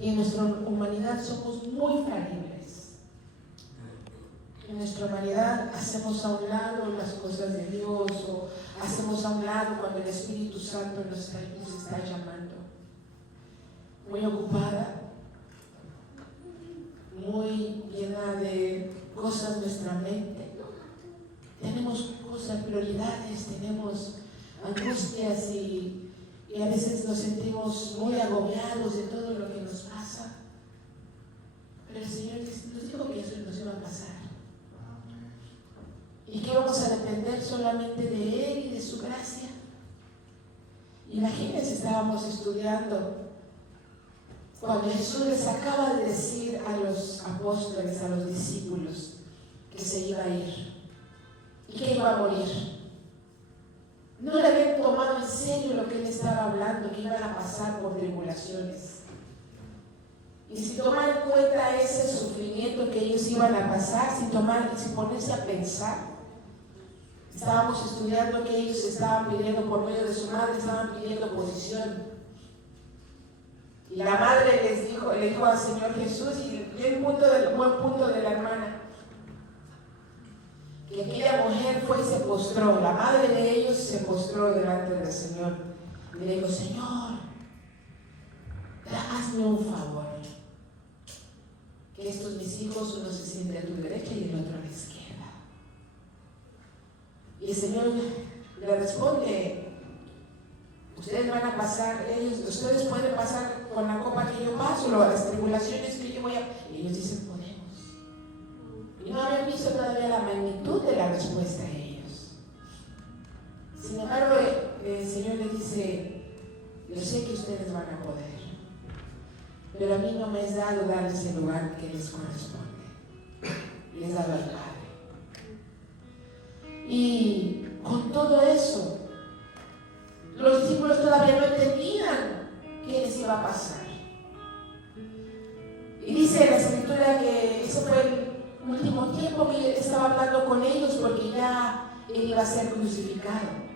Y en nuestra humanidad somos muy frágiles. En nuestra humanidad hacemos a un lado las cosas de Dios, o hacemos a un lado cuando el Espíritu Santo nos está llamando. Muy ocupada, muy llena de cosas nuestra mente. Tenemos cosas, prioridades, tenemos angustias y a veces nos sentimos muy agobiados de todo lo que nos pasa. Pero el Señor nos dijo que eso nos iba a pasar. Y que vamos a depender solamente de Él y de su gracia. Imagínense, estábamos estudiando cuando Jesús les acaba de decir a los apóstoles, a los discípulos, que se iba a ir y que iba a morir. No le habían tomado en serio lo que Él estaba hablando, que iban a pasar por tribulaciones. Y sin tomar en cuenta ese sufrimiento que ellos iban a pasar, sin ponerse a pensar, estábamos estudiando que ellos estaban pidiendo por medio de su madre, estaban pidiendo posición. Y la madre le dijo al Señor Jesús, y el buen punto de la hermana, que aquella mujer fue y se postró, la madre de ellos se postró delante del Señor. Y le dijo: Señor, hazme un favor, que estos mis hijos, uno se siente a tu derecha y el otro a la izquierda. Y el Señor le responde: ustedes van a pasar, ustedes pueden pasar con la copa que yo paso, las tribulaciones que yo voy a... Y ellos dicen: podemos. Y no habían visto todavía la magnitud de la respuesta a ellos. Sin embargo, el Señor le dice: yo sé que ustedes van a poder, pero a mí no me es dado darles el lugar que les corresponde. Les he dado al Padre. Y con todo eso, los discípulos todavía no entendían qué les iba a pasar. Y dice la Escritura que ese fue el último tiempo que Él estaba hablando con ellos, porque ya Él iba a ser crucificado.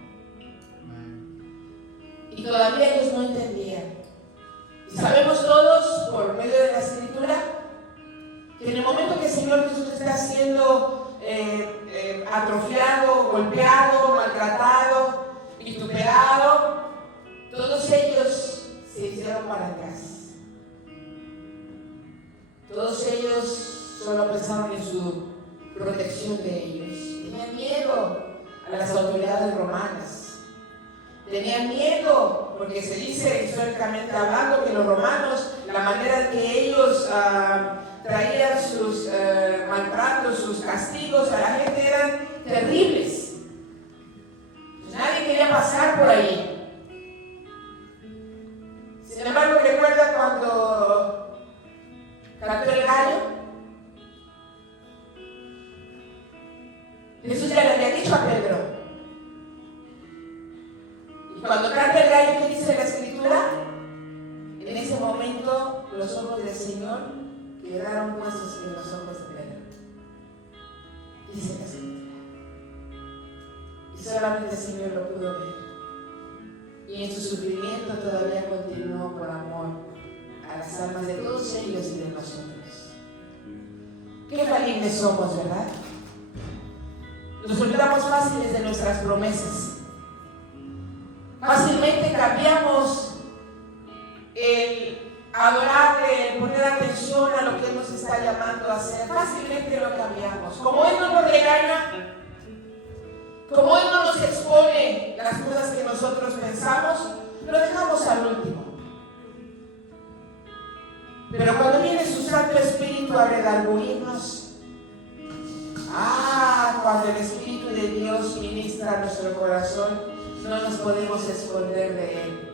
Y todavía ellos no entendían. Y sabemos todos, por medio de la Escritura, que en el momento que el Señor Jesús está siendo atrofiado, golpeado, maltratado, vituperado, todos ellos se hicieron para atrás. Todos ellos solo pensaban en su protección de ellos. Tenían miedo a las autoridades romanas. Tenían miedo porque se dice, históricamente hablando, que los romanos, la manera en que ellos traían sus maltratos, sus castigos a la gente eran terribles. Nadie quería pasar por ahí. Sin embargo, recuerda cuando cantó el gallo. Jesús ya le había dicho a Pedro. Y cuando canta el gallo, ¿qué dice la Escritura? En ese momento los ojos del Señor quedaron puestos en los ojos de Pedro. Dice la Escritura. Y solamente el Señor lo pudo ver. Y en su sufrimiento todavía continuó por amor a las almas de todos ellos y de nosotros. Qué falibles somos, ¿verdad? Nos olvidamos fáciles de nuestras promesas. Fácilmente cambiamos el adorarle, el poner atención a lo que Él nos está llamando a hacer. Fácilmente lo cambiamos. Como Él no nos regaña, como Él no nos expone las cosas que nosotros pensamos, lo dejamos al último. Pero cuando viene su Santo Espíritu a redarguirnos, cuando el Espíritu de Dios ministra a nuestro corazón, no nos podemos esconder de Él.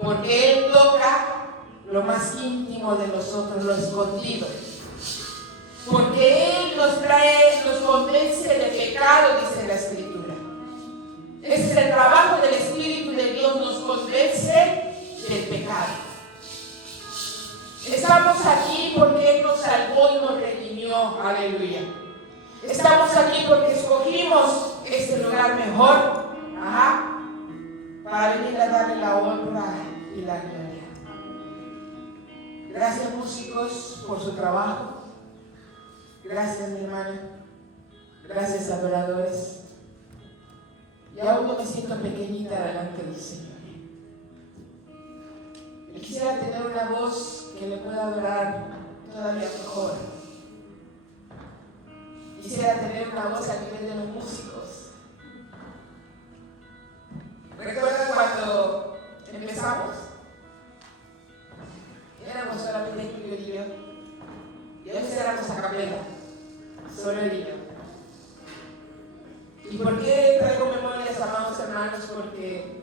Porque Él toca lo más íntimo de nosotros, lo escondido. Porque Él nos convence de pecado, dice la Escritura. Ese es el trabajo del Espíritu de Dios, nos convence del pecado. Estamos aquí porque Él nos salvó y nos redimió. Aleluya. Estamos aquí porque escogimos este lugar mejor, para venir a darle la honra y la gloria. Gracias, músicos, por su trabajo. Gracias, mi hermana. Gracias, adoradores. Y aún no me siento pequeñita delante del Señor. Y quisiera tener una voz que le pueda adorar todavía mejor. Quisiera tener una voz a nivel de los músicos. ¿Recuerdan cuando empezamos? Éramos solamente Julio y yo. Y a veces éramos a capela, solo él y yo. ¿Y por qué traigo memorias, amados hermanos? Porque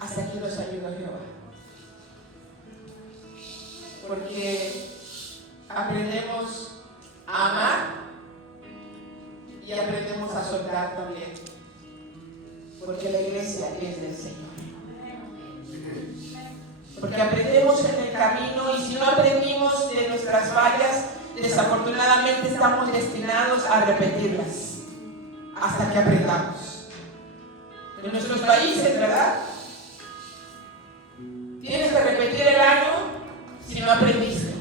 hasta aquí nos ayuda Jehová. Porque aprendemos a amar y aprendemos a soltar también. Porque la iglesia es del Señor. Porque aprendemos en el camino, y si no aprendimos de nuestras fallas, desafortunadamente estamos destinados a repetirlas hasta que aprendamos. En nuestros países, ¿verdad? Tienes que repetir el año si no aprendiste.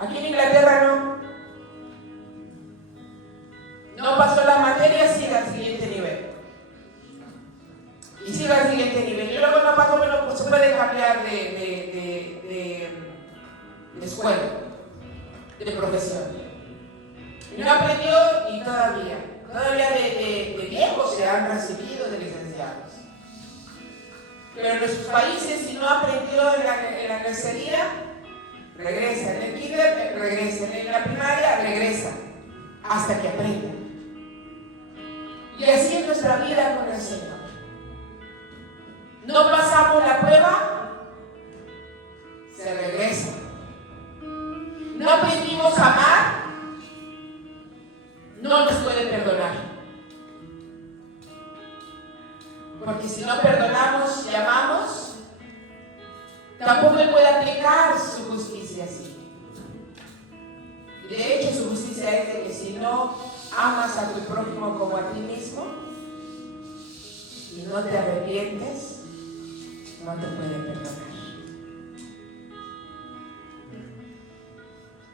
Aquí en Inglaterra no. No pasó la materia, siga al siguiente nivel. Y siga al siguiente nivel. Y luego no pasó, bueno, pues se puede cambiar de escuela, de profesión. Y no aprendió, y todavía de viejos se han recibido de licenciados. Pero en nuestros países, si no aprendió en la nursería, regresa. En el kinder, regresa. En la primaria, regresa. Hasta que aprenda. Y así es nuestra vida con el Señor. No pasamos la prueba, se regresa. No aprendimos a amar, no nos puede perdonar. Porque si no perdonamos y amamos, tampoco Él puede aplicar su justicia así. De hecho, su justicia es de que si no amas a tu prójimo como a ti mismo y no te arrepientes, no te puede perdonar.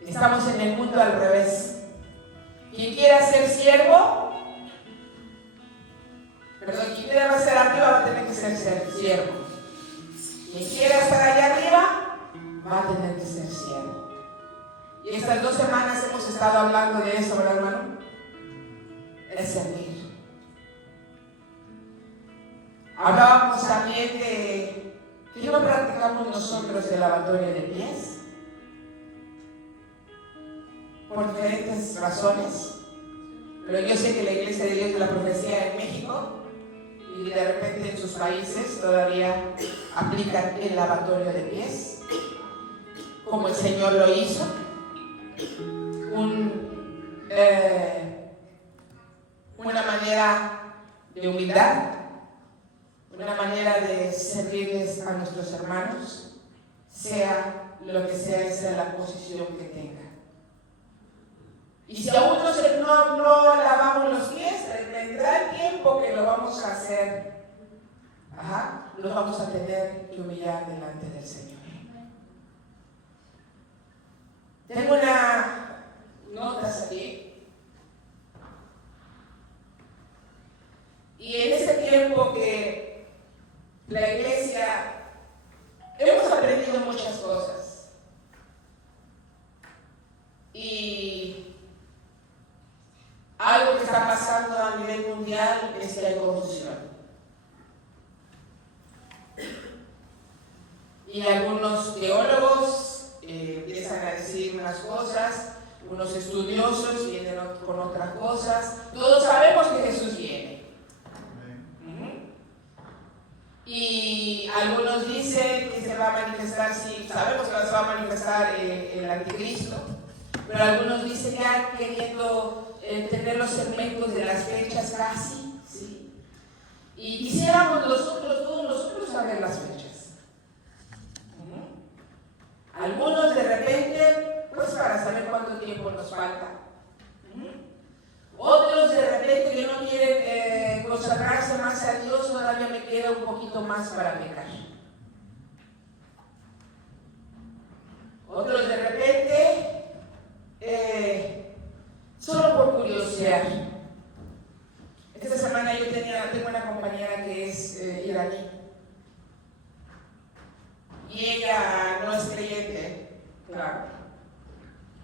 Estamos en el mundo al revés. Quien quiera ser siervo, quien quiera ser arriba va a tener que ser siervo. Quien quiera estar allá arriba va a tener que ser siervo. Y estas 2 semanas hemos estado hablando de eso, ¿verdad, hermano? El servir. Hablábamos también de que no practicamos nosotros el lavatorio de pies por diferentes razones, pero yo sé que la Iglesia de Dios de la Profecía en México y de repente en sus países todavía aplican el lavatorio de pies como el Señor lo hizo, una manera de humildad, una manera de servirles a nuestros hermanos, sea lo que sea la posición que tenga. Y si aún no lavamos los pies, vendrá el tiempo que lo vamos a hacer. Nos vamos a tener que humillar delante del Señor. Tengo unas notas aquí. Y en ese tiempo que la iglesia hemos aprendido muchas cosas. Y algo que está pasando a nivel mundial es que hay confusión. Y algunos teólogos empiezan a decir unas cosas, unos estudiosos vienen con otras cosas. Todos sabemos que Jesús viene. Y algunos dicen que se va a manifestar, sí, sabemos que se va a manifestar el anticristo, pero algunos dicen ya queriendo tener los segmentos de las fechas casi, ¿sí? Y quisiéramos todos nosotros saber las fechas. Algunos de repente, pues para saber cuánto tiempo nos falta. Otros de repente que no quieren consagrarse más a Dios, todavía me queda un poquito más para pecar. y ella no es creyente, claro,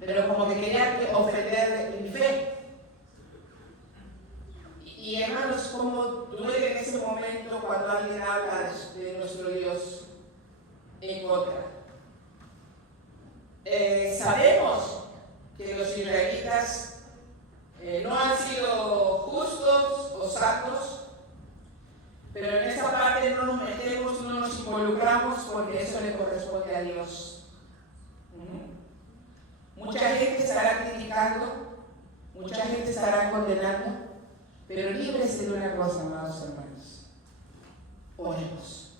pero como que quería ofender mi fe. Y hermanos, como duele en ese momento cuando alguien habla de nuestro Dios en contra. Sabemos que los israelitas no han sido justos o santos, pero en esta parte no nos metemos, no nos involucramos porque eso le corresponde a Dios. Mucha gente estará criticando, mucha gente estará condenando, pero líbrese de una cosa, amados hermanos. Oremos.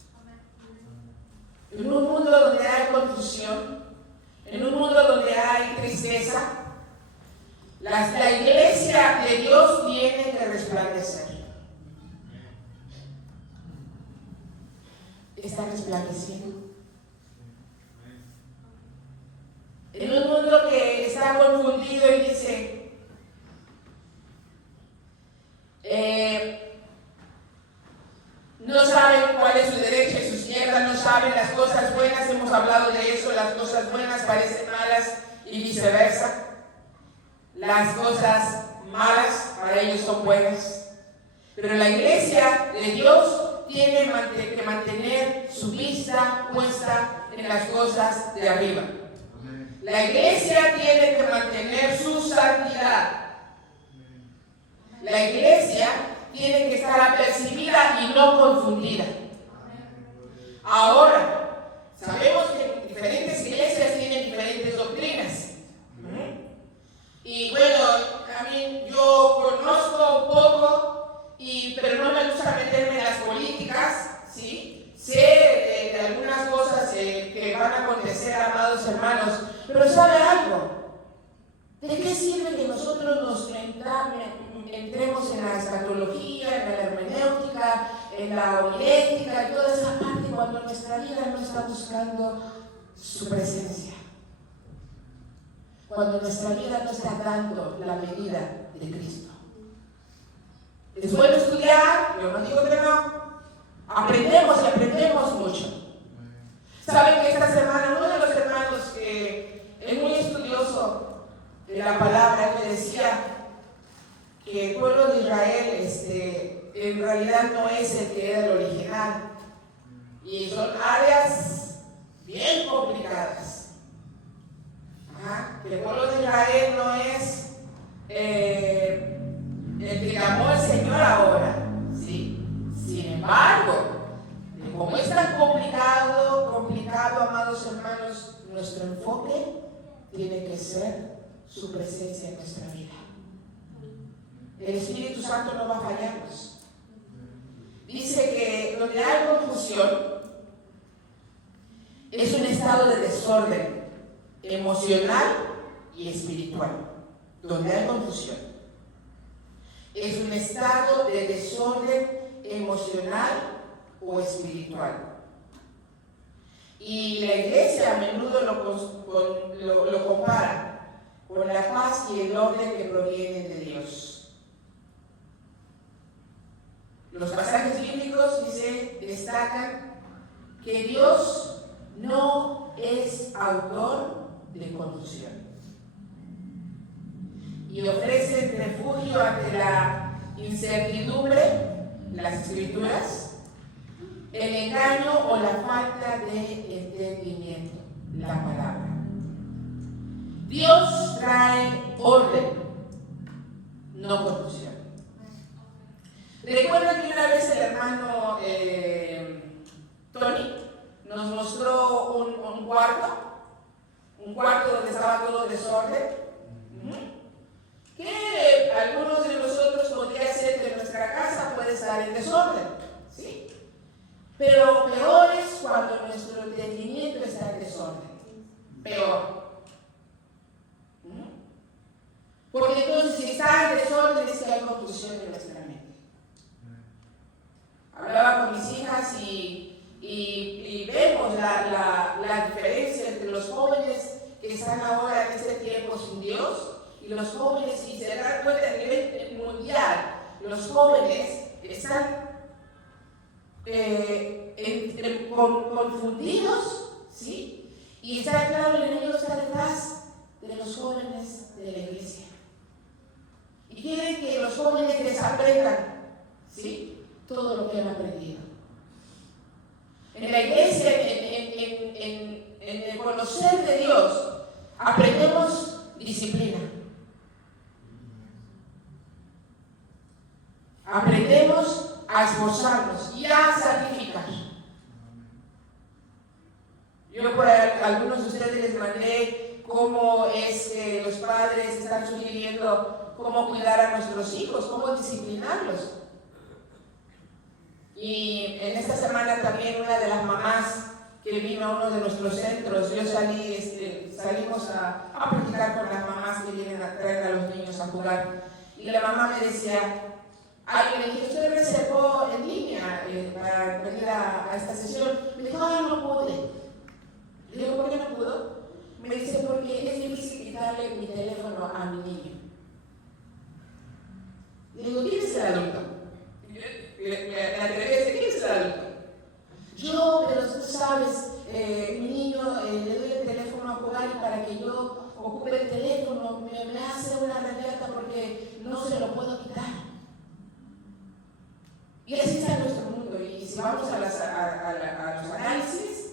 En un mundo donde hay confusión, en un mundo donde hay tristeza, la iglesia de Dios tiene que resplandecer. Está resplandeciendo. En un mundo que está confundido y dice, no saben cuál es su derecha y su izquierda, no saben las cosas buenas, hemos hablado de eso, las cosas buenas parecen malas y viceversa. Las cosas malas para ellos son buenas. Pero la iglesia de Dios tiene que mantener su vista puesta en las cosas de arriba. La iglesia tiene que mantener su santidad. La iglesia tiene que estar apercibida y no confundida. Ahora, sabemos que diferentes iglesias tienen diferentes doctrinas. Y bueno, también yo conozco un poco, pero no me gusta meterme en las políticas, ¿sí? Sé de algunas cosas que van a acontecer, amados hermanos, pero ¿sabe algo? ¿De qué sirve que nosotros nos entremos en la escatología, en la hermenéutica, en la homilética y toda esa parte cuando nuestra vida no está buscando su presencia? Cuando nuestra vida no está dando la medida de Cristo. Es bueno estudiar, yo no digo que no. Aprendemos y aprendemos mucho. Saben que esta semana uno de los hermanos que es muy estudioso de la palabra me decía que el pueblo de Israel en realidad no es el que era el original. Y son áreas bien complicadas. Que el pueblo de Israel no es el que llamó al Señor ahora, ¿sí? Sin embargo, como es tan complicado, amados hermanos, nuestro enfoque tiene que ser su presencia en nuestra vida. El Espíritu Santo no va a fallarnos. Dice que donde hay confusión es un estado de desorden emocional y espiritual. Donde hay confusión es un estado de desorden emocional o espiritual. Y la iglesia a menudo lo compara con la paz y el orden que provienen de Dios. Los pasajes bíblicos destacan que Dios no es autor de confusión y ofrece refugio ante la incertidumbre, las escrituras, el engaño o la falta de entendimiento, la palabra. Dios trae orden, no confusión. Recuerdan que una vez el hermano Tony nos mostró un cuarto donde estaba todo desorden, que algunos de nosotros podría ser que nuestra casa puede estar en desorden, ¿sí? Pero peor es cuando nuestro entendimiento está en desorden, peor. Porque entonces si está en desorden es que hay confusión en nuestra mente. Hablaba con mis hijas y vemos la diferencia entre los jóvenes que están ahora en este tiempo sin Dios y los jóvenes, y se dan cuenta a nivel mundial, los jóvenes están confundidos, ¿sí? Y está claro, el enemigo está detrás de los jóvenes de la iglesia. Y quiere que los jóvenes desaprendan, ¿sí?, todo lo que han aprendido. En la iglesia, en el conocer de Dios, aprendemos disciplina. Aprendemos a esforzarnos y a sacrificar. Yo por algunos de ustedes les mandé cómo es que los padres están sugiriendo cómo cuidar a nuestros hijos, cómo disciplinarlos. Y en esta semana también una de las mamás que vino a uno de nuestros centros, yo salimos a platicar con las mamás que vienen a traer a los niños a jugar. Y la mamá me decía, le dije, ¿usted reservó en línea para venir a esta sesión? Me dijo, no pude. Le digo, ¿por qué no pudo? Me dice, porque es difícil quitarle mi teléfono a mi niño. Le digo, ¿quién es el adulto? Me atreví a decir, ¿quién es el adulto? Yo, pero tú sabes, mi niño le doy el teléfono a jugar y para que yo ocupe el teléfono me hace una radiata porque no se lo puedo quitar. Y así está nuestro mundo. Y si vamos a los análisis,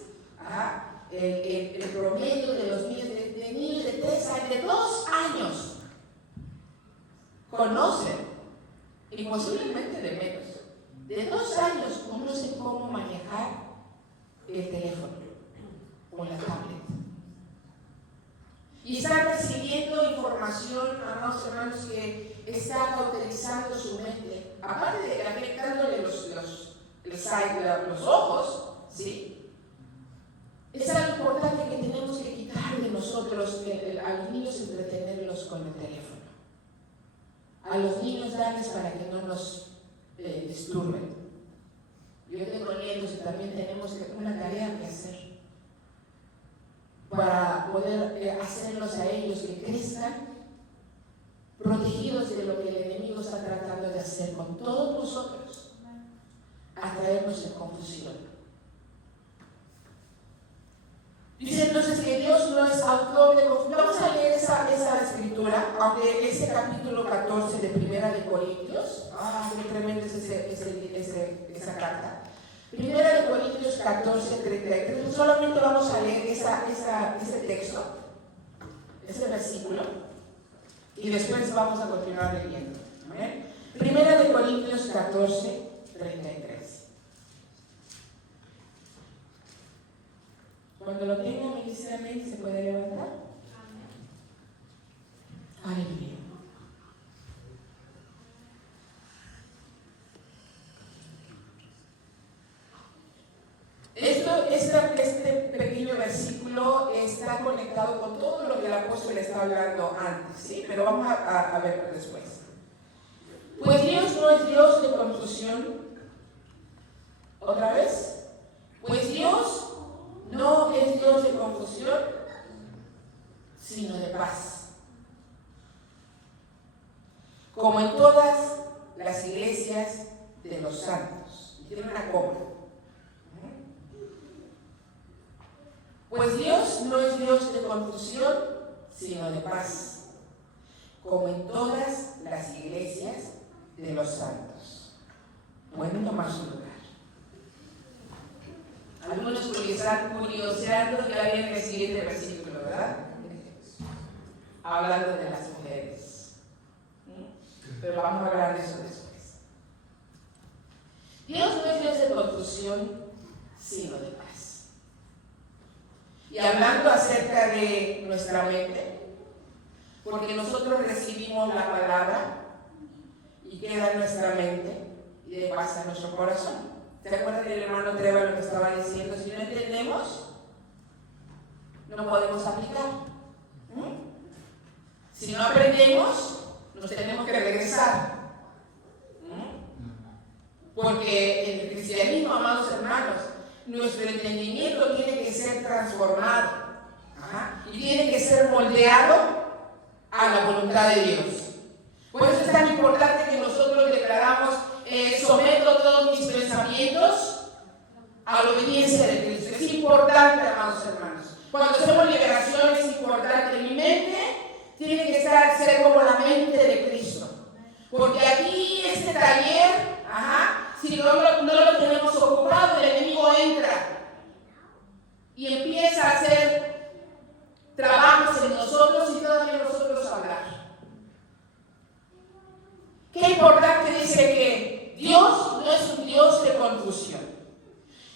el promedio de los niños de niños de 3 años, de 2 años, conocen, y posiblemente de menos, de 2 años conocen cómo manejar el teléfono o la tablet. Y están recibiendo información, amados hermanos, que está cauterizando su mente, aparte de afectándole los ojos, ¿sí? Es algo importante que tenemos que quitar de nosotros, a los niños entretenerlos con el teléfono. A los niños darles para que no nos disturben. Yo tengo nietos y también tenemos una tarea que hacer para poder hacerlos a ellos que crezcan protegidos de lo que el enemigo está tratando de hacer con todos nosotros, a traernos en confusión. Dice entonces que Dios no es autor de confusión. Vamos a leer esa escritura, aunque ese capítulo 14 de Primera de Corintios, qué tremendo es esa carta. Primera de Corintios 14, 33. Solamente vamos a leer ese texto, ese versículo, y después vamos a continuar leyendo. ¿Amén? Primera de Corintios 14, 33. Cuando lo tenga, me dice amén, ¿se puede levantar? Aleluya. Este pequeño versículo está conectado con todo lo que el apóstol está hablando antes, ¿sí? Pero vamos a verlo después. Pues Dios no es Dios de confusión. ¿Otra vez? Pues Dios no es Dios de confusión, sino de paz. Como en todas las iglesias de los santos. Tiene una coma. Pues Dios no es Dios de confusión, sino de paz, como en todas las iglesias de los santos. Pueden tomar su lugar. Algunos curioseando ya viene el siguiente versículo, ¿verdad? Hablando de las mujeres. Pero vamos a hablar de eso después. Dios no es Dios de confusión, sino de paz. Y hablando acerca de nuestra mente, porque nosotros recibimos la palabra y queda en nuestra mente y de paz a nuestro corazón. ¿Se acuerdan del hermano Treva lo que estaba diciendo? Si no entendemos, no podemos aplicar. Si no aprendemos, nos tenemos que regresar. Porque en el cristianismo, amados hermanos, nuestro entendimiento tiene que ser transformado y tiene que ser moldeado a la voluntad de Dios. Por eso es tan importante que nosotros declaramos: someto todos mis pensamientos a la obediencia de Cristo. Es importante, amados hermanos. y empieza a hacer trabajos en nosotros y todavía nosotros hablar. Qué importante dice que Dios no es un Dios de confusión.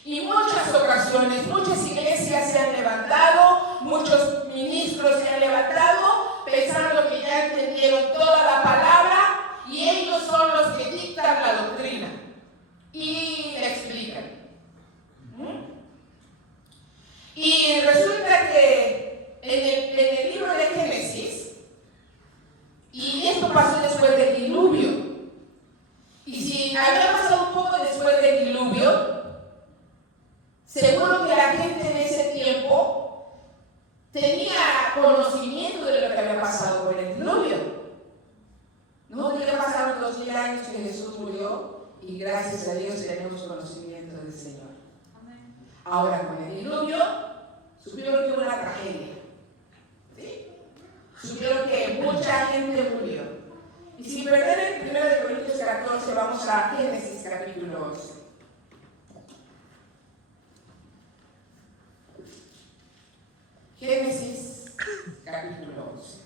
Y muchas ocasiones, muchas iglesias se han levantado, muchos ministros se han levantado pensando que ya entendieron toda la palabra y ellos son los que dictan la doctrina y le explican. Y resulta que en el libro de Génesis, y esto pasó después del diluvio, y si había pasado un poco después del diluvio, seguro que la gente en ese tiempo tenía conocimiento de lo que había pasado con el diluvio. No que ya pasaron 2000 años que Jesús murió y gracias a Dios tenemos conocimiento del Señor. Amén. Ahora con el diluvio supieron que hubo una tragedia. ¿Sí? Supieron que mucha gente murió. Y sin perder el 1 Corintios 14, vamos a Génesis capítulo 11. Génesis capítulo 11.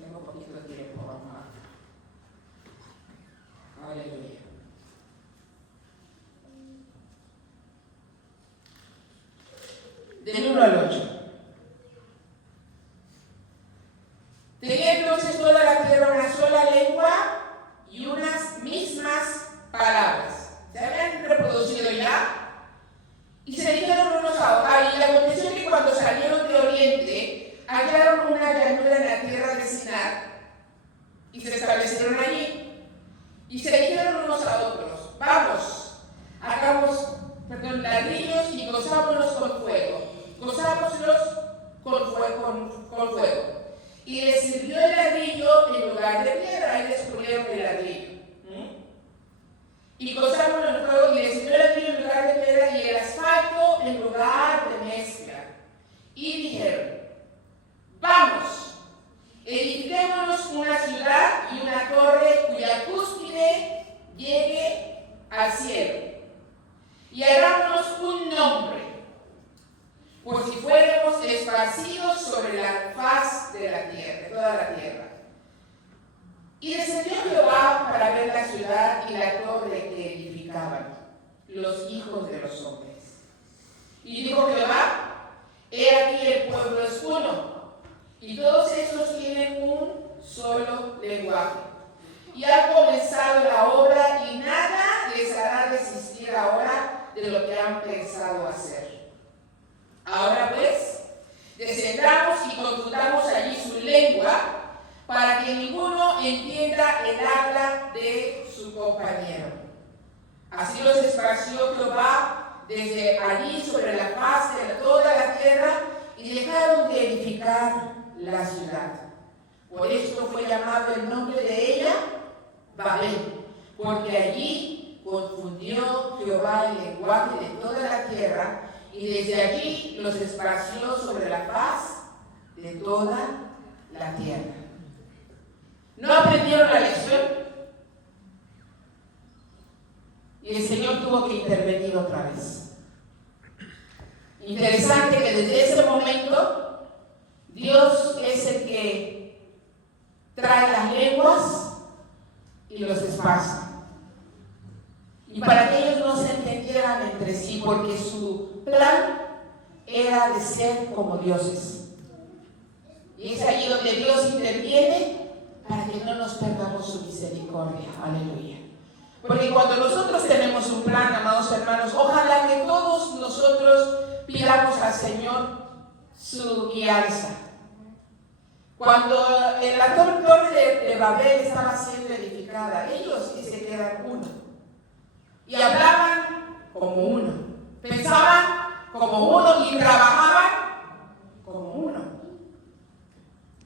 Tengo un poquito de tiempo, vamos a. Aleluya. Del 1 al 8. Tenía entonces toda la tierra una sola lengua y unas mismas palabras. ¿Se habían reproducido ya? Y se dijeron unos a otros. Y aconteció que cuando salieron de Oriente, hallaron una llanura en la tierra de Sinar y se establecieron allí. Y se dijeron unos a otros: vamos, hagamos ladrillos y gozámonos con fuego. Gozámoslos con fuego. Y les sirvió el ladrillo en lugar de piedra, y descubrieron el ladrillo. Y gozámonos el fuego, y les sirvió el ladrillo en lugar de piedra, y el asfalto en lugar de mezcla. Y dijeron: vamos, edifiquémonos una ciudad y una torre cuya cúspide llegue al cielo, y hagámonos un nombre, por si fuéramos esparcidos sobre la faz de la tierra, de toda la tierra. Y descendió Jehová para ver la ciudad y la torre que edificaban los hijos de los hombres. Y dijo Jehová: he aquí el pueblo es uno, y todos estos tienen un solo lenguaje. Y ha comenzado la obra, y nada les hará desistir ahora de lo que han pensado hacer. Ahora pues, descendamos y confundamos allí su lengua, para que ninguno entienda el habla de su compañero. Así los esparció Jehová desde allí sobre la faz de toda la tierra, y dejaron de edificar la ciudad. Por esto fue llamado el nombre de ella Babel, porque allí confundió Jehová el lenguaje de toda la tierra, y desde allí los esparció sobre la faz de toda la tierra. ¿No aprendieron la lección? Y el Señor tuvo que intervenir otra vez. Interesante que desde ese momento Dios es el que trae las lenguas y los esparce. Y para que ellos no se entendieran entre sí, porque su plan era de ser como dioses. Y es allí donde Dios interviene para que no nos perdamos su misericordia. Aleluya. Porque cuando nosotros tenemos un plan, amados hermanos, ojalá que todos nosotros pidamos al Señor su guianza. Cuando la torre de Babel estaba siendo edificada, ellos dice que eran uno. Y hablaban como uno. Pensaban como uno y trabajaban como uno.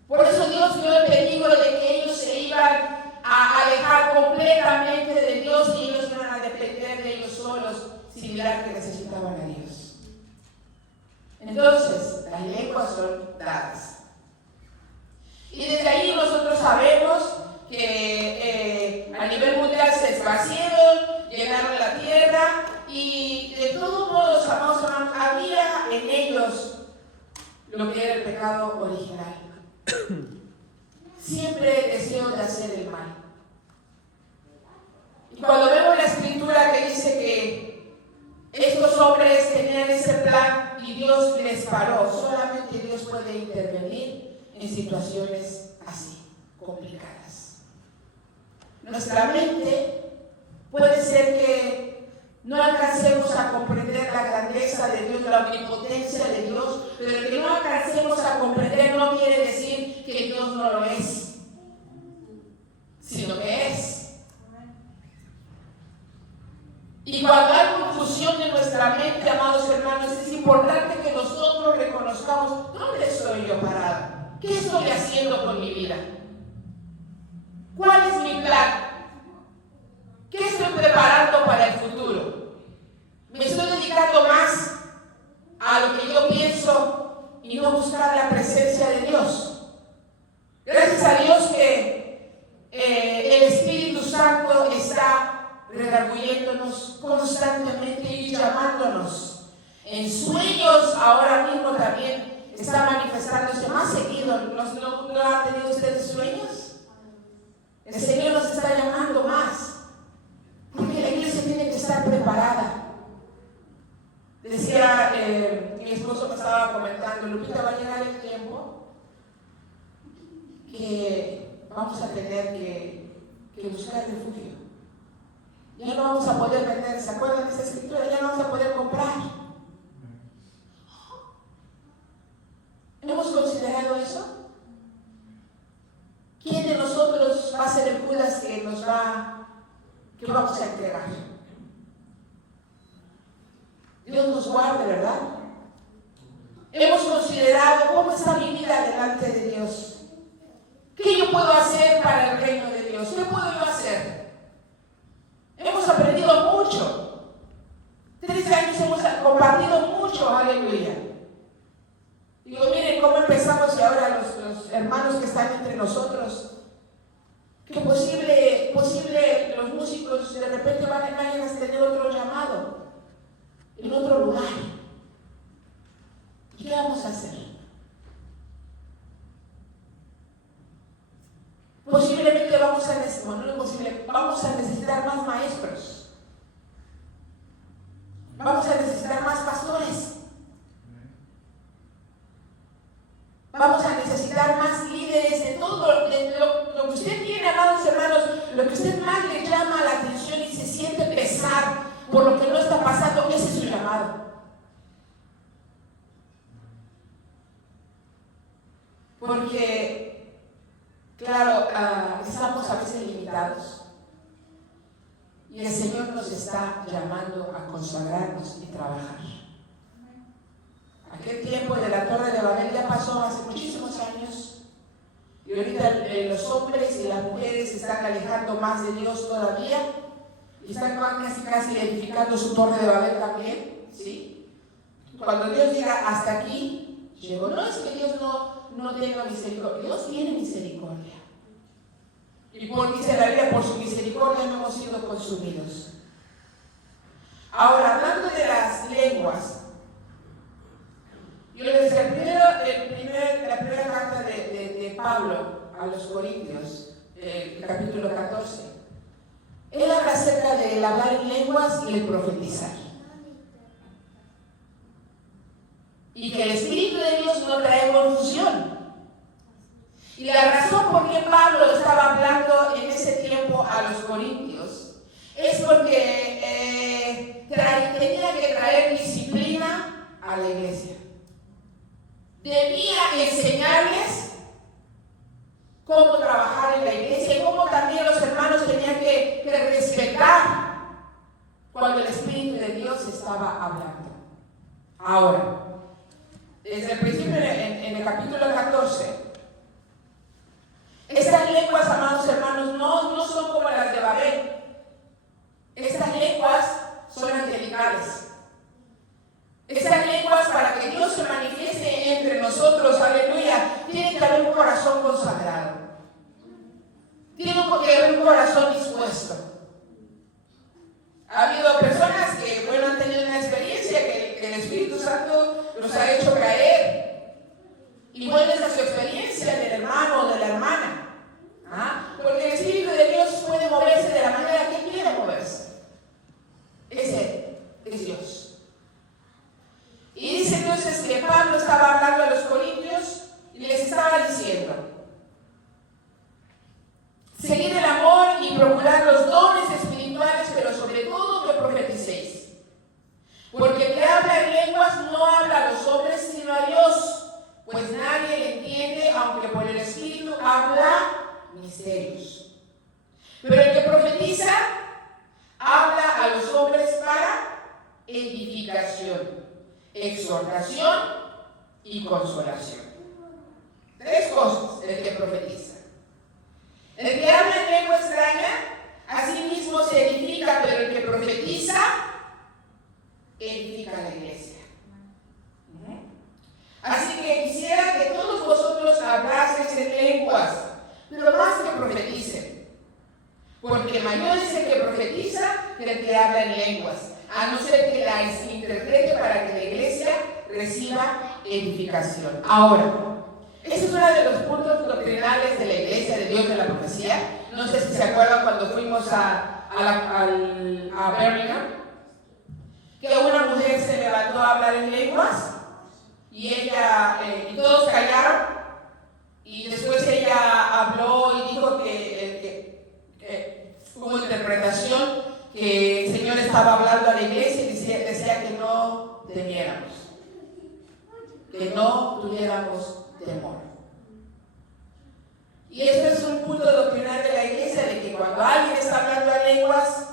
Por eso Dios vio el peligro de que ellos se iban a alejar completamente de Dios y ellos iban a depender de ellos solos sin mirar que necesitaban a Dios. Entonces, las lenguas son dadas. Y desde ahí nosotros sabemos que a nivel mundial se esparcieron, llenaron la tierra y de todos modos, amados hermanos, había en ellos lo que era el pecado original. Siempre el deseo de hacer el mal. Y cuando vemos la escritura que dice que estos hombres tenían ese plan y Dios les paró, solamente Dios puede intervenir en situaciones así, complicadas. Nuestra mente puede ser que no alcancemos a comprender la grandeza de Dios, la omnipotencia de Dios, pero el que no alcancemos a comprender no quiere decir que Dios no lo es, sino que es. Y cuando hay confusión en nuestra mente, amados hermanos, es importante que nosotros reconozcamos dónde estoy yo parado, qué estoy haciendo con mi vida, cuál es mi plan, qué estoy preparando para el futuro. Me estoy dedicando más a lo que yo pienso y no buscar la presencia de Dios. Gracias a Dios que el Espíritu Santo está redarguyéndonos constantemente y llamándonos. En sueños ahora mismo también está manifestándose más seguido. ¿No han tenido ustedes sueños? El Señor nos está llamando más, porque la iglesia tiene que estar preparada. Decía, mi esposo me estaba comentando, Lupita, va a llegar el tiempo que vamos a tener que buscar refugio. Ya no vamos a poder vender, ¿se acuerdan de esa escritura? Ya no vamos a poder comprar. ¿Hemos considerado eso? ¿Quién de nosotros va a ser el Judas que vamos a entregar? Dios nos guarde, ¿verdad? Hemos considerado cómo está mi vida delante de Dios. ¿Qué yo puedo hacer para el reino de Dios? ¿Qué puedo yo hacer? Hemos aprendido mucho. 13 años hemos compartido mucho, aleluya. Digo, miren cómo empezamos y ahora los hermanos que están entre nosotros, que posible los músicos de repente vayan a tener otro llamado, en otro lugar. ¿Y qué vamos a hacer? Posiblemente vamos a necesitar más maestros. Vamos a necesitar más pastores. Vamos a necesitar más líderes de todo lo que usted tiene, amados hermanos, lo que usted más le llama la atención y se siente pesar por lo que no está pasando, ese es su llamado. Porque, claro, estamos a veces limitados y el Señor nos está llamando a consagrarnos y trabajar. Aquel tiempo de la Torre de Babel ya pasó hace muchísimos años y ahorita los hombres y las mujeres se están alejando más de Dios todavía y están casi edificando su Torre de Babel también, ¿sí? Cuando Dios diga hasta aquí llegó, no es que Dios no tenga misericordia, Dios tiene misericordia. Y dice la Biblia, por su misericordia no hemos sido consumidos. Ahora, hablando de las lenguas, yo les decía, la primera carta de Pablo a los Corintios, el capítulo 14, él habla acerca del hablar en lenguas y el profetizar. Y que el Espíritu de Dios no trae confusión. Y la razón por qué Pablo estaba hablando en ese tiempo a los corintios es porque tenía que traer disciplina a la iglesia. Debía enseñarles cómo trabajar en la iglesia y cómo también los hermanos tenían que respetar cuando el Espíritu de Dios estaba hablando. Ahora, desde el principio en el capítulo 14, estas lenguas, amados hermanos, no son como las de Babel. Estas lenguas son angelicales. Estas lenguas, para que Dios se manifieste entre nosotros, aleluya, tiene que haber un corazón consagrado. Tiene que haber un corazón dispuesto. Ha habido personas que, bueno, Espíritu Santo los ha hecho caer. Y vuelves a su experiencia del hermano o de la hermana. Porque el Espíritu de Dios puede moverse de la manera que quiera moverse. Es Él, es Dios. Y dice entonces que Pablo estaba hablando a los corintios y les estaba diciendo: seguid el amor y procurad los dones espirituales, pero sobre todo que profeticéis. Porque el que habla en lenguas no habla a los hombres sino a Dios, pues nadie le entiende, aunque por el Espíritu habla misterios. Pero el que profetiza habla a los hombres para edificación, exhortación y consolación. 3 cosas el que profetiza. El que habla en lengua extraña, a sí mismo se edifica, pero el que profetiza, edifica la iglesia. Así que quisiera que todos vosotros hablaseis en lenguas, pero más que profeticen. Porque mayor es el que profetiza que el que habla en lenguas, a no ser que la interprete para que la iglesia reciba edificación. Ahora, ese es uno de los puntos doctrinales de la Iglesia de Dios de la Profecía. No sé si se acuerdan cuando fuimos a Birmingham, que una mujer se levantó a hablar en lenguas y ella, y todos callaron, y después ella habló y dijo que hubo interpretación, que el Señor estaba hablando a la iglesia y decía que no temiéramos, que no tuviéramos temor. Y esto es un punto doctrinal de la iglesia, de que cuando alguien está hablando en lenguas,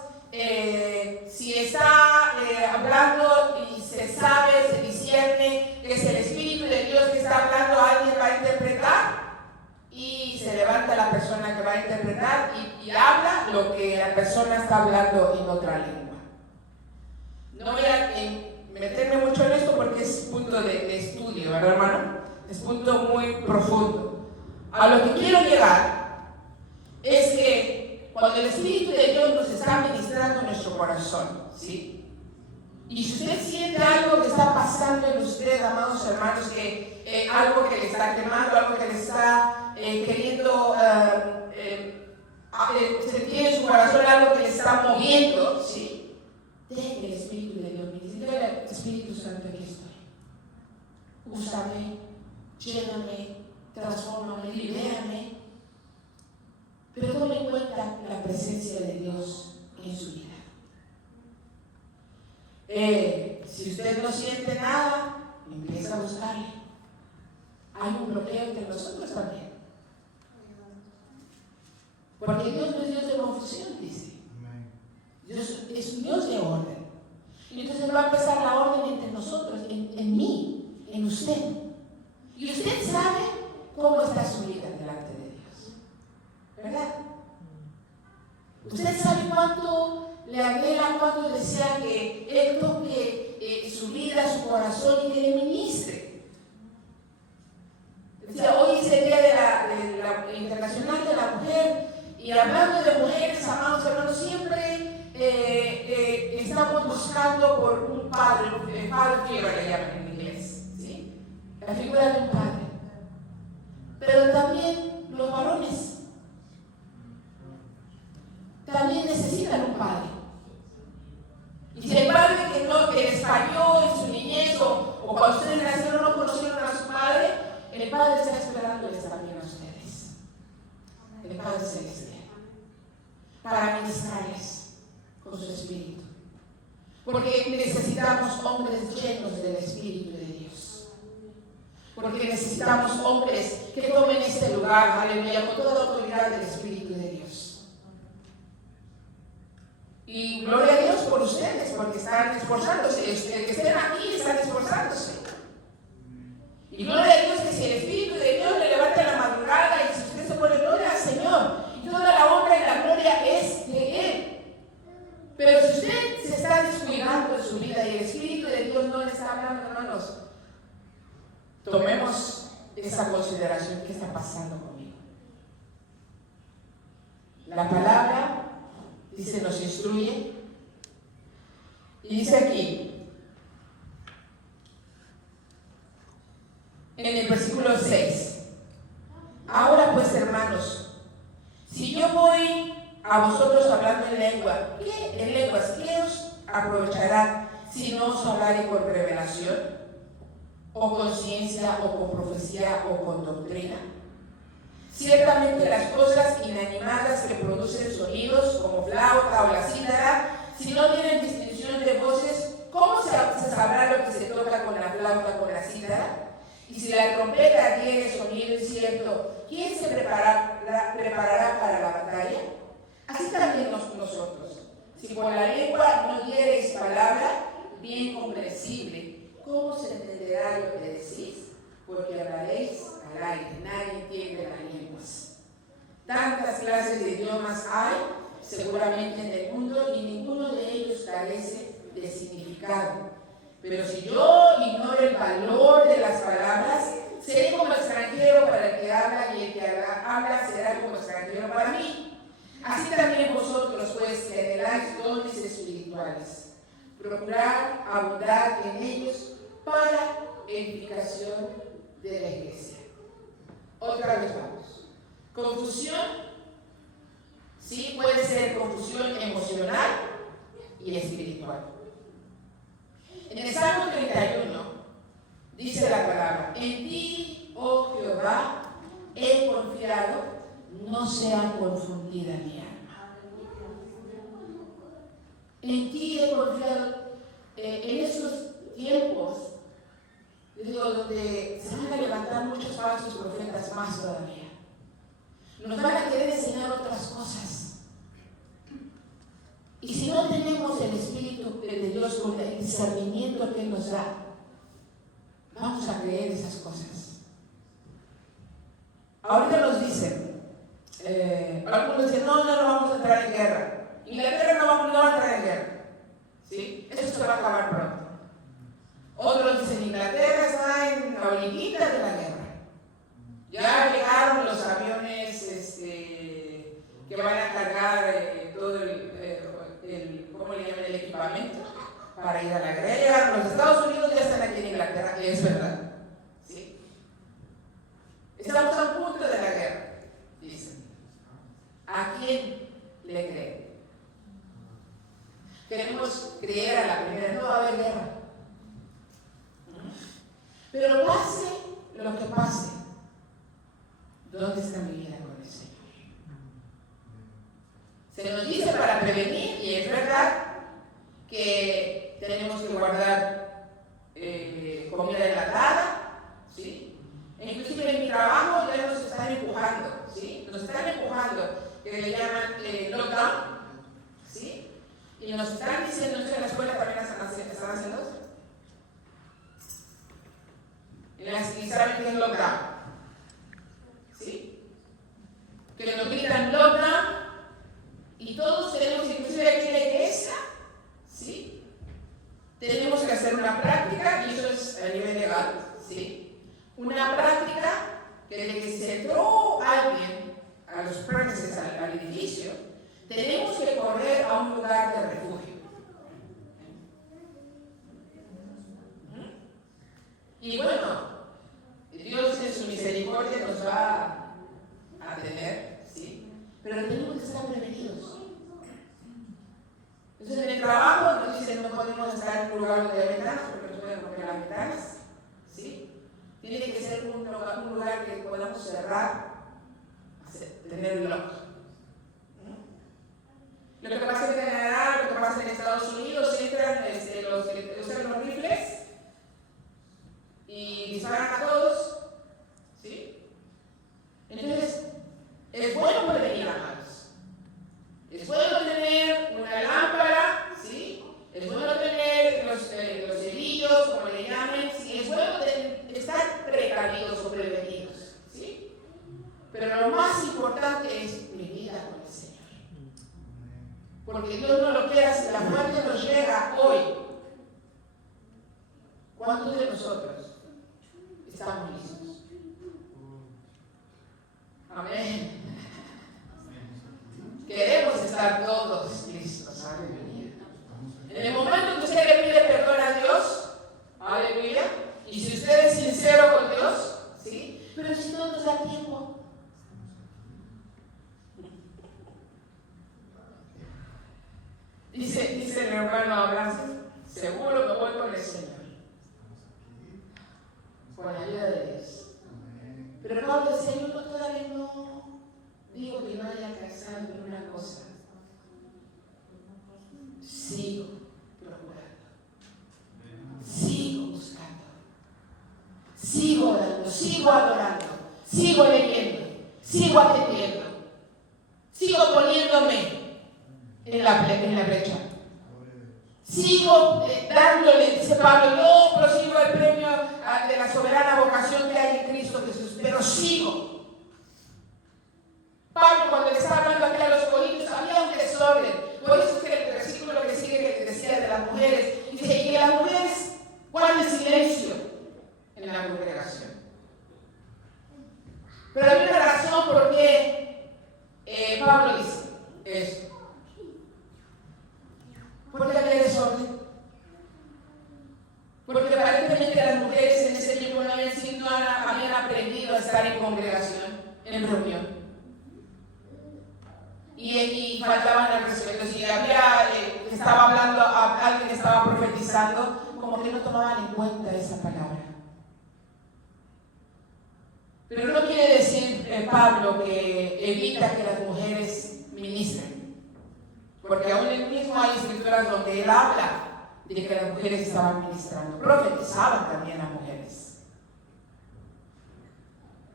si está hablando y se sabe, se discierne que es el Espíritu de Dios que está hablando, alguien va a interpretar y se levanta la persona que va a interpretar y habla lo que la persona está hablando en otra lengua. No voy a meterme mucho en esto porque es punto de estudio, ¿verdad, hermano? Es punto muy profundo. A lo que quiero llegar es que cuando el Espíritu de Dios nos está ministrando en nuestro corazón, ¿sí? Y si usted siente algo que está pasando en usted, amados hermanos, que algo que le está quemando, algo que le está queriendo sentir en su corazón, algo que le está moviendo, ¿sí? Deje que el Espíritu de Dios me dice: Espíritu Santo, aquí estoy. Úsame, lléname, transfórmame, libérame. Pero tome en cuenta la presencia de Dios en su vida. Si usted no siente nada, empieza a buscarle. Hay un bloqueo entre nosotros también. Porque Dios no es Dios de confusión, dice. Dios es un Dios de orden. Y entonces va a empezar la orden entre nosotros, en mí, en usted. Y usted sabe cómo está su vida delante de Dios, ¿verdad? Usted sabe cuánto le anhela, cuánto desea que Él toque su vida, su corazón y que le ministre. O sea, hoy es el día de la Internacional de la Mujer, y hablando de mujeres, amados hermanos, siempre estamos buscando por un padre, father figure le llaman en inglés, ¿sí? La figura de un padre. Pero también los varones también necesitan un padre. Y si el padre que les falló en su niñez o cuando ustedes nacieron no conocieron a su padre, el Padre está esperándoles también a ustedes. El Padre Celestial. Para ministrarles con su Espíritu. Porque necesitamos hombres llenos del Espíritu de Dios. Porque necesitamos hombres que tomen este lugar, aleluya, con toda la autoridad del Espíritu de Dios. Y gloria a Dios por ustedes, porque están esforzándose. El que estén aquí están esforzándose. Y gloria a Dios que si el Espíritu de Dios le levanta la madrugada y si usted se pone, gloria al Señor. Y toda la honra y la gloria es de Él. Pero si usted se está descuidando en su vida y el Espíritu de Dios no le está hablando, hermanos, tomemos esa consideración. ¿Qué está pasando conmigo? La palabra, dice, nos instruye. Y dice aquí, en el versículo 6. Ahora pues, hermanos, si yo voy a vosotros hablando en lenguas, ¿qué os aprovechará si no os hablaré con revelación, o con ciencia, o con profecía, o con doctrina? Ciertamente las cosas inanimadas que producen sonidos, como flauta o la cítara, si no tienen distinción de voces, ¿cómo se sabrá lo que se toca con la flauta, con la cítara? Y si la trompeta tiene sonido incierto, ¿quién se preparará para la batalla? Así también nosotros. Si por la lengua no diereis palabra bien comprensible, ¿cómo se entenderá lo que decís? Porque hablaréis al aire, nadie entiende las lenguas. Tantas clases de idiomas hay, seguramente en el mundo, y ninguno de ellos carece de significado. Pero si yo ignoro el valor de las palabras, seré como extranjero para el que habla, y el que habla será como extranjero para mí. Así también vosotros, pues, que anheláis dones espirituales, procurad abundar en ellos para edificación de la iglesia. Otra vez vamos. Confusión, sí, puede ser confusión emocional y espiritual. En el Salmo 31 dice la palabra: en ti, oh Jehová, he confiado, no sea confundida mi alma. En ti he confiado. En estos tiempos, digo, donde se van a levantar muchos falsos profetas más todavía, nos van a querer enseñar otras cosas. Y si no tenemos el Espíritu de Dios con el discernimiento que Él nos da, vamos a creer esas cosas. Ahorita nos dicen, algunos dicen, no vamos a entrar en guerra. Inglaterra no va a entrar en guerra. ¿Sí? Eso se va a acabar pronto. Otros dicen, Inglaterra está en la orillita de la guerra. Ya llegaron los aviones que van a cargar todo ¿cómo le llaman? El equipamiento para ir a la guerra. Ya llegaron, los Estados Unidos ya están aquí en Inglaterra, es verdad. ¿Sí? Estamos a un punto de la guerra, dicen. ¿A quién le creen? Queremos creer a la primera, no va a haber guerra. Pero pase lo que pase, ¿dónde está mi vida con el Señor? Se nos dice para prevenir, y es verdad que tenemos que guardar comida enlatada, ¿sí? E inclusive en mi trabajo ya nos están empujando, ¿sí? Nos están empujando, que le llaman lockdown, ¿sí? Y nos están diciendo, no sé, en la escuela también están haciendo eso. ¿Y saben qué es lockdown? ¿Sí? Que nos gritan lockdown. Y todos tenemos, inclusive aquí en la iglesia, ¿sí? Tenemos que hacer una práctica, y eso es a nivel legal, ¿sí? Una práctica que desde que se entró alguien a los premises, al edificio, tenemos que correr a un lugar de refugio. Y bueno, Dios en su misericordia nos va a tener, ¿sí? Pero tenemos que estar prevenidos. Entonces, en el trabajo nos dicen no podemos estar en un lugar donde hay ventanas porque nos pueden romper las ventanas, ¿sí? Tiene que ser un lugar que podamos cerrar, tener el lock. Lo que pasa en Canadá, lo que pasa en Estados Unidos, entran los que usan los rifles y disparan a todos, ¿sí? Entonces, es bueno prevenir, amados. Es bueno tener una lámpara, ¿sí? Es bueno tener los cerillos, como le llamen, ¿sí? Es bueno estar precavidos o prevenidos, ¿sí? Pero lo más importante es mi vida con el Señor. Porque Dios no lo quiera, si la muerte nos llega hoy. ¿Cuántos de nosotros estamos listos? Amén. Queremos estar todos listos, aleluya. En el momento que usted le pide perdón a Dios, aleluya, y si usted es sincero con Dios, con la ayuda de Dios. Pero Pablo decía, yo todavía no digo que no haya alcanzado en una cosa. Sigo procurando, sigo buscando, sigo orando, sigo adorando, sigo leyendo, sigo atendiendo, sigo poniéndome en la brecha. Sigo dándole, dice Pablo, yo prosigo el premio de la soberana vocación que hay en Cristo Jesús, pero sigo. Pablo, cuando le estaba hablando aquí a los corintios, había un desorden. Por eso es que el versículo que sigue que decía de las mujeres, dice, y que las mujeres guarden silencio en la congregación. Pero hay una razón por qué Pablo dice eso. Porque había desorden. Porque aparentemente las mujeres en ese tiempo no habían aprendido a estar en congregación, en reunión. Y faltaban al respeto. Si había estaba hablando a alguien que estaba profetizando, como que no tomaban en cuenta esa palabra. Pero no quiere decir Pablo que evita que las mujeres ministren. Porque aún él mismo hay escrituras donde él habla de que las mujeres estaban ministrando, profetizaban también las mujeres.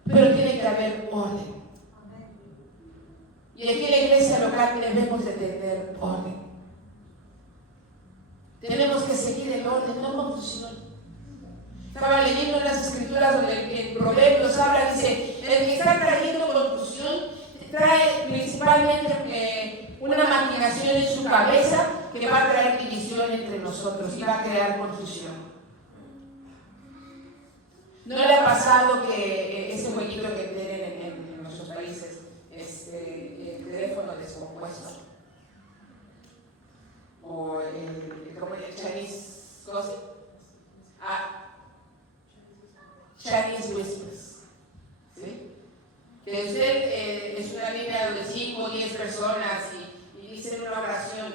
Pero tiene que haber orden. Y aquí en la iglesia local debemos de tener orden. Tenemos que seguir el orden, no confusión. Estaba leyendo unas escrituras donde en Proverbios habla, dice, el que está trayendo confusión trae principalmente una maquinación en su cabeza que va a traer división entre nosotros y va a crear confusión. ¿No le ha pasado que ese jueguito que tienen en nuestros países, el teléfono descompuesto? O ¿cómo el Chinese gossip? Chinese whispers. ¿Sí? Que usted es una línea de 5 o 10 personas y dicen una oración.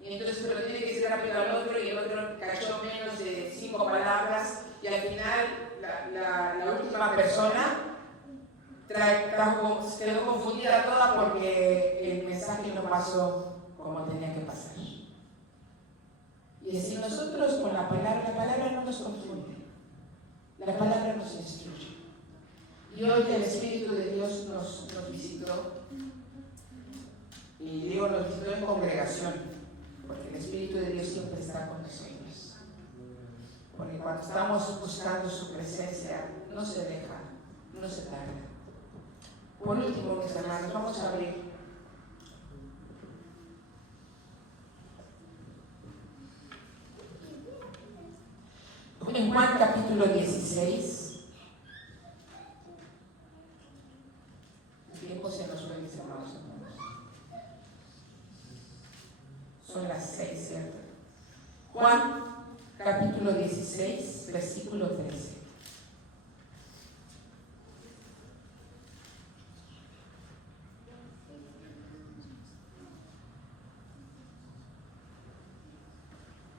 Y entonces, pero tiene que decir rápido al otro y el otro cachó menos de 5 palabras y al final la última persona quedó confundida toda porque el mensaje no pasó como tenía que pasar. Y si nosotros con la palabra no nos confunde, la palabra nos instruye. Y hoy que el Espíritu de Dios nos visitó, y digo nos visitó en congregación, porque el Espíritu de Dios siempre está con nosotros. Porque cuando estamos buscando su presencia, no se deja, no se tarda. Por último, mis hermanos, vamos a abrir en Juan capítulo 16. El tiempo se nos fue, mis hermanos. Son las 6, ¿cierto? Juan capítulo 16, versículo 13.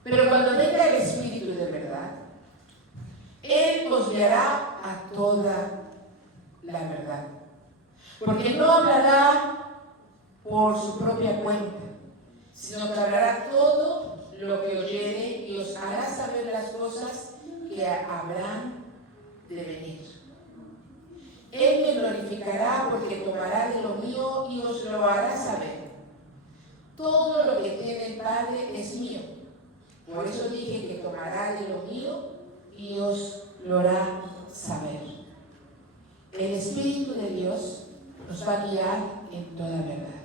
Pero cuando venga el Espíritu de verdad, Él nos guiará a toda la verdad. Porque no hablará por su propia cuenta, sino que hablará todo lo que oyere y os hará saber las cosas que habrán de venir. Él me glorificará porque tomará de lo mío y os lo hará saber. Todo lo que tiene el Padre es mío. Por eso dije que tomará de lo mío y os lo hará saber. El Espíritu de Dios nos va a guiar en toda verdad.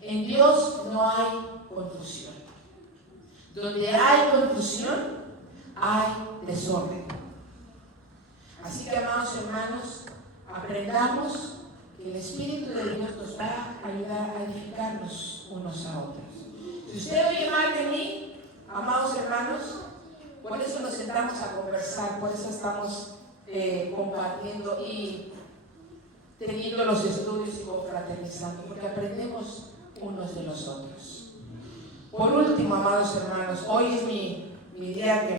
En Dios no hay confusión. Donde hay confusión, hay desorden. Así que, amados hermanos, aprendamos que el Espíritu de Dios nos va a ayudar a edificarnos unos a otros. Si usted oye mal de mí, amados hermanos, por eso nos sentamos a conversar, por eso estamos compartiendo y teniendo los estudios y confraternizando, porque aprendemos unos de los otros. Por último, amados hermanos, hoy es mi día que